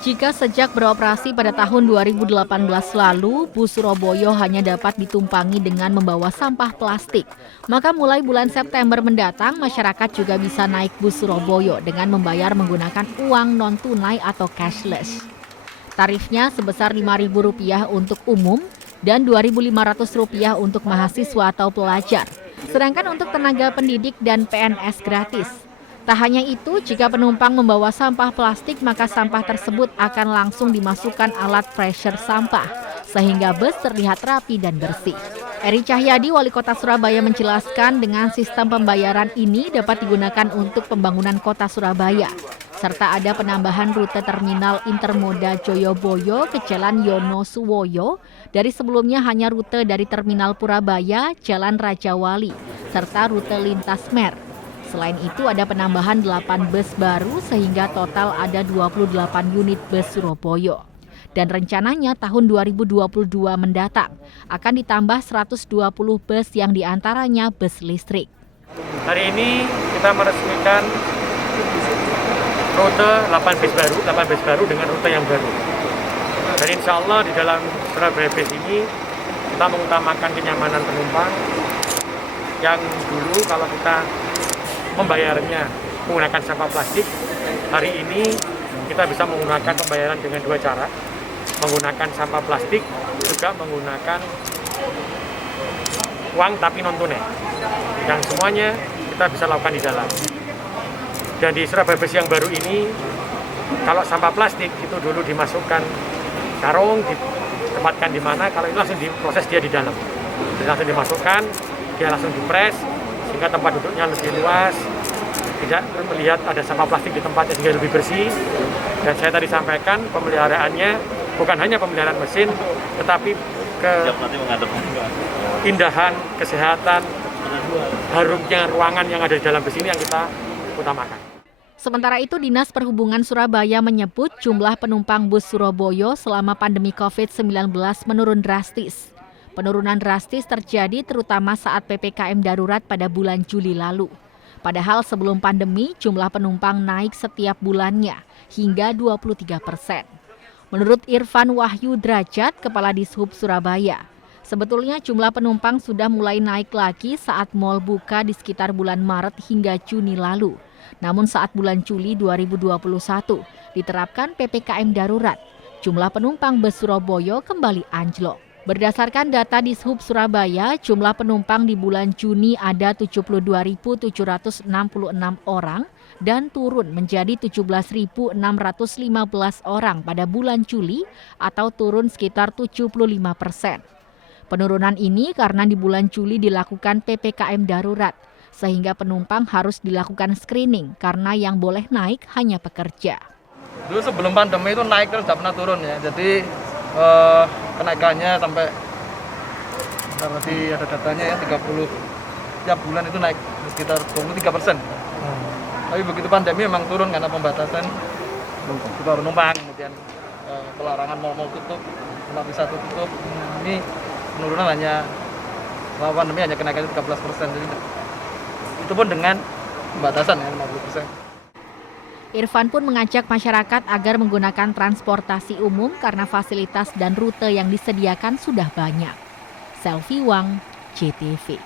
Jika sejak beroperasi pada tahun 2018 lalu, bus Surabaya hanya dapat ditumpangi dengan membawa sampah plastik, maka mulai bulan September mendatang, masyarakat juga bisa naik bus Surabaya dengan membayar menggunakan uang non-tunai atau cashless. Tarifnya sebesar Rp5.000 untuk umum dan Rp2.500 untuk mahasiswa atau pelajar. Sedangkan untuk tenaga pendidik dan PNS gratis. Tak hanya itu, jika penumpang membawa sampah plastik, maka sampah tersebut akan langsung dimasukkan alat pressure sampah, sehingga bus terlihat rapi dan bersih. Eri Cahyadi, Wali Kota Surabaya menjelaskan dengan sistem pembayaran ini dapat digunakan untuk pembangunan kota Surabaya, serta ada penambahan rute terminal intermoda Joyoboyo ke Jalan Yonosuwoyo dari sebelumnya hanya rute dari terminal Purabaya, Jalan Rajawali, serta rute lintas Mer. Selain itu ada penambahan 8 bus baru sehingga total ada 28 unit bus Surabaya. Dan rencananya tahun 2022 mendatang akan ditambah 120 bus yang diantaranya bus listrik. Hari ini kita meresmikan rute 8 bus baru dengan rute yang baru. Dan insya Allah di dalam Surabaya Bus ini kita mengutamakan kenyamanan penumpang yang dulu kalau kita membayarnya menggunakan sampah plastik. Hari ini kita bisa menggunakan pembayaran dengan dua cara, menggunakan sampah plastik juga menggunakan uang tapi non tunai, yang semuanya kita bisa lakukan di dalam. Dan di Surabaya Bus yang baru ini, kalau sampah plastik itu dulu dimasukkan karung, ditempatkan di mana, kalau itu langsung diproses dia di dalam, jadi langsung dimasukkan, dia langsung dipres sehingga tempat duduknya lebih luas, tidak melihat ada sampah plastik di tempatnya sehingga lebih bersih. Dan saya tadi sampaikan pemeliharaannya bukan hanya pemeliharaan mesin, tetapi keindahan, kesehatan, harumnya ruangan yang ada di dalam bus ini yang kita utamakan. Sementara itu, Dinas Perhubungan Surabaya menyebut jumlah penumpang bus Surabaya selama pandemi COVID-19 menurun drastis. Penurunan drastis terjadi terutama saat PPKM darurat pada bulan Juli lalu. Padahal sebelum pandemi, jumlah penumpang naik setiap bulannya hingga 23%. Menurut Irfan Wahyu Drajat, Kepala Dishub Surabaya, sebetulnya jumlah penumpang sudah mulai naik lagi saat mal buka di sekitar bulan Maret hingga Juni lalu. Namun saat bulan Juli 2021 diterapkan PPKM darurat, jumlah penumpang bus Surabaya kembali anjlok. Berdasarkan data Dishub Surabaya, jumlah penumpang di bulan Juni ada 72.766 orang dan turun menjadi 17.615 orang pada bulan Juli atau turun sekitar 75%. Penurunan ini karena di bulan Juli dilakukan PPKM darurat, sehingga penumpang harus dilakukan screening karena yang boleh naik hanya pekerja. Dulu sebelum pandemi itu naik terus tidak pernah turun ya, jadi kenaikannya sampai berarti ada datanya ya 30 tiap bulan itu naik sekitar 23%. Tapi begitu pandemi memang turun karena pembatasan penumpang, kemudian pelarangan mal-mal tutup, tempat wisata tutup. Ini penurunan hanya selama pandemi hanya kenaikannya 13%. Jadi itu pun dengan pembatasan ya 50%. Irfan pun mengajak masyarakat agar menggunakan transportasi umum karena fasilitas dan rute yang disediakan sudah banyak. Selvi Wang, JTV.